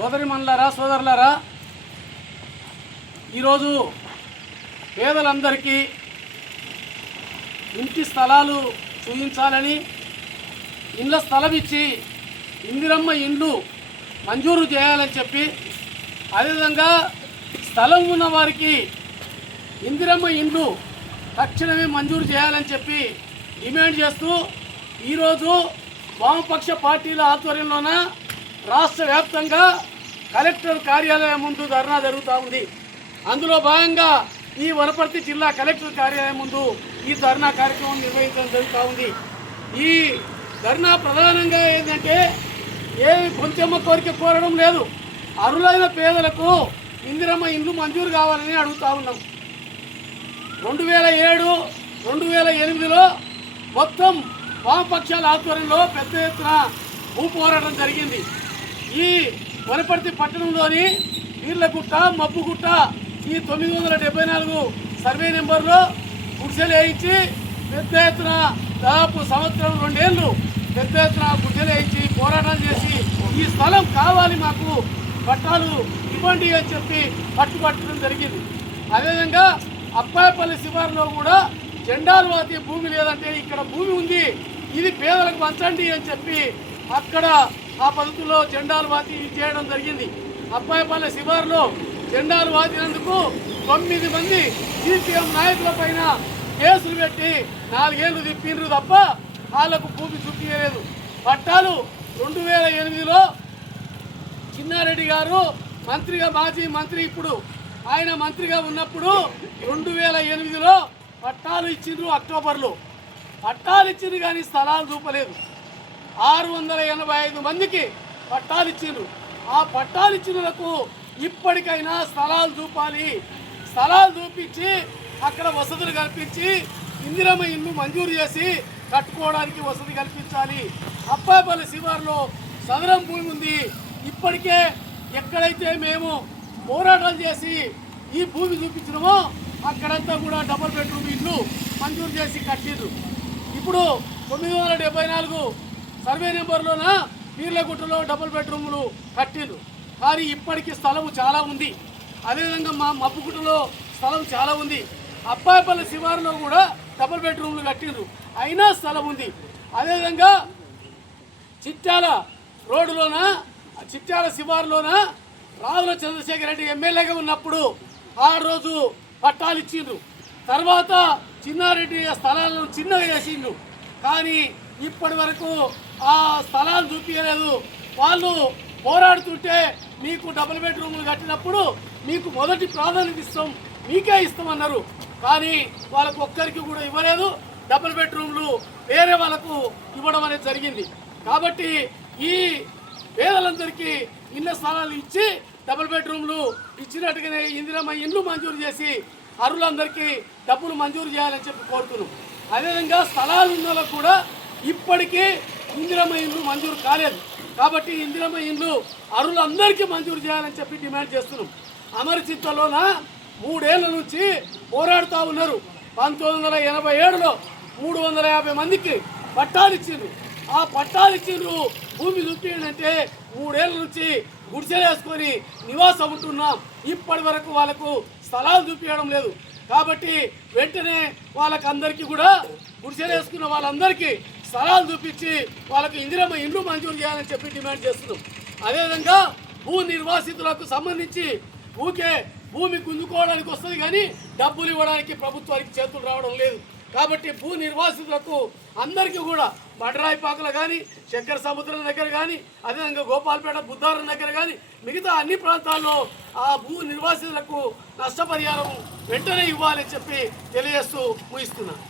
సోదరిమణులారా సోదరులారా, ఈరోజు పేదలందరికీ ఇంటి స్థలాలు చూపించాలని, ఇండ్ల స్థలం ఇచ్చి ఇందిరమ్మ ఇండ్లు మంజూరు చేయాలని చెప్పి, అదేవిధంగా స్థలం ఉన్న వారికి ఇందిరమ్మ ఇండ్లు తక్షణమే మంజూరు చేయాలని చెప్పి డిమాండ్ చేస్తూ ఈరోజు వామపక్ష పార్టీల ఆధ్వర్యంలోన రాష్ట్ర వ్యాప్తంగా కలెక్టర్ కార్యాలయం ముందు ధర్నా జరుగుతూ ఉంది. అందులో భాగంగా ఈ వనపర్తి జిల్లా కలెక్టర్ కార్యాలయం ముందు ఈ ధర్నా కార్యక్రమం నిర్వహించడం జరుగుతూ ఉంది. ఈ ధర్నా ప్రధానంగా ఏంటంటే కొంచెమ్మ కోరిక కోరడం లేదు, అర్హులైన పేదలకు ఇందిరమ్మ ఇండ్లు మంజూరు కావాలని అడుగుతూ ఉన్నాం. 2007, 2008లో మొత్తం వామపక్షాల ఆధ్వర్యంలో పెద్ద ఎత్తున భూ పోరాటం జరిగింది. ఈ వనపర్తి పట్టణంలోని వీర్లగుట్ట, మబ్బుగుట్ట ఈ 974 సర్వే నెంబర్లో గుడిసెలు వేయించి పెద్ద ఎత్తున దాదాపు సంవత్సరం 2 ఏళ్ళు పెద్ద ఎత్తున గుడిసెలు వేయించి పోరాటాలు చేసి ఈ స్థలం కావాలి, మాకు పట్టాలు ఇవ్వండి అని చెప్పి పట్టుబట్టడం జరిగింది. అదేవిధంగా అప్పాయపల్లి శివారులో కూడా జెండాలు వాతి భూమి లేదంటే ఇక్కడ భూమి ఉంది, ఇది పేదలకు పంచండి అని చెప్పి అక్కడ ఆ పద్ధతిలో జెండాలు వాతి చేయడం జరిగింది. అప్పాయపల్లి శివారులో జెండాలు వాతినందుకు 9 మంది సిపిఎం నాయకుల పైన కేసులు పెట్టి 4 ఏళ్ళు తిప్పిండ్రు తప్ప వాళ్ళకు భూమి చూపించలేదు. పట్టాలు 2008లో చిన్నారెడ్డి గారు మంత్రిగా, మాజీ మంత్రి, ఇప్పుడు ఆయన మంత్రిగా ఉన్నప్పుడు 2008లో పట్టాలు ఇచ్చిండ్రు. అక్టోబర్లో పట్టాలు ఇచ్చిండ్రు కానీ స్థలాలు చూపలేదు. 685 మందికి పట్టాలు ఇచ్చిండ్రు. ఆ పట్టాలు ఇచ్చినలకు ఇప్పటికైనా స్థలాలు చూపాలి, స్థలాలు చూపించి అక్కడ వసతులు కల్పించి ఇందిరమ్మ ఇల్లు మంజూరు చేసి కట్టుకోవడానికి వసతి కల్పించాలి. అప్పాయపల్లి శివారులో సదరం భూమి ఉంది. ఇప్పటికే ఎక్కడైతే మేము పోరాటాలు చేసి ఈ భూమి చూపించినామో అక్కడంతా కూడా డబుల్ బెడ్రూమ్ ఇల్లు మంజూరు చేసి కట్టిండ్రు. ఇప్పుడు 974 సర్వే నెంబర్లోన వీర్లగుట్టలో డబుల్ బెడ్రూములు కట్టిండ్రు. కానీ ఇప్పటికీ స్థలం చాలా ఉంది. అదేవిధంగా మా మబ్బుగుట్టలో స్థలం చాలా ఉంది. అప్పాయపల్లి శివారులో కూడా డబుల్ బెడ్రూములు కట్టిండ్రు, అయినా స్థలం ఉంది. అదేవిధంగా చిట్యాల రోడ్డులోన, చిట్యాల శివారులోన రావుల చంద్రశేఖర్ రెడ్డి ఎమ్మెల్యేగా ఉన్నప్పుడు ఆ రోజు పట్టాలు ఇచ్చిండ్రు. తర్వాత చిన్నారెడ్డి స్థలాలను చిన్నగా చేసిండ్రు, కానీ ఇప్పటి వరకు ఆ స్థలాలు చూపించలేదు. వాళ్ళు పోరాడుతుంటే మీకు డబుల్ బెడ్రూములు కట్టినప్పుడు మీకు మొదటి ప్రాధాన్యత ఇస్తాం, మీకే ఇస్తామన్నారు. కానీ వాళ్ళకు ఒక్కరికి కూడా ఇవ్వలేదు. డబుల్ బెడ్రూమ్లు వేరే వాళ్ళకు ఇవ్వడం అనేది జరిగింది. కాబట్టి ఈ పేదలందరికీ ఇళ్ల స్థలాలు ఇచ్చి డబుల్ బెడ్రూమ్లు ఇచ్చినట్టుగానే ఇందిరమ్మ ఇండ్లు మంజూరు చేసి అర్హులందరికీ డబ్బులు మంజూరు చేయాలని చెప్పి కోరుతున్నాం. అదేవిధంగా స్థలాలు ఉన్న వాళ్ళకు కూడా ఇప్పటికీ ఇందిరమ్మ ఇండ్లు మంజూరు కాలేదు. కాబట్టి ఇందిరమ్మ ఇండ్లు అర్హులందరికీ మంజూరు చేయాలని చెప్పి డిమాండ్ చేస్తున్నాం. అమరచిత్తలోన 3 ఏళ్ల నుంచి పోరాడుతూ ఉన్నారు. 1987లో 350 మందికి పట్టాలు ఇచ్చిండ్రు. ఆ పట్టాలు ఇచ్చిండ్రు, భూమి చూపించంటే 3 ఏళ్ళ నుంచి గుడిసెలు వేసుకొని నివాసం ఉంటున్నాం. ఇప్పటి వరకు వాళ్ళకు స్థలాలు చూపించడం లేదు. కాబట్టి వెంటనే వాళ్ళకందరికీ కూడా గుడిసెలు వేసుకున్న వాళ్ళందరికీ స్థలాలు చూపించి వాళ్ళకు ఇందిరమ్మ ఇండ్లు మంజూరు చేయాలని చెప్పి డిమాండ్ చేస్తున్నాం. అదేవిధంగా భూ నిర్వాసితులకు సంబంధించి భూమి గుంజుకోవడానికి వస్తుంది కానీ డబ్బులు ఇవ్వడానికి ప్రభుత్వానికి చేతులు రావడం లేదు. కాబట్టి భూ నిర్వాసితులకు అందరికీ కూడా బండరాయిపాకలు కానీ, శంకర సముద్రం దగ్గర కానీ, అదేవిధంగా గోపాలపేట బుద్ధారం దగ్గర కానీ మిగతా అన్ని ప్రాంతాల్లో ఆ భూ నిర్వాసితులకు నష్టపరిహారం వెంటనే ఇవ్వాలని చెప్పి తెలియజేస్తూ ముగిస్తున్నాను.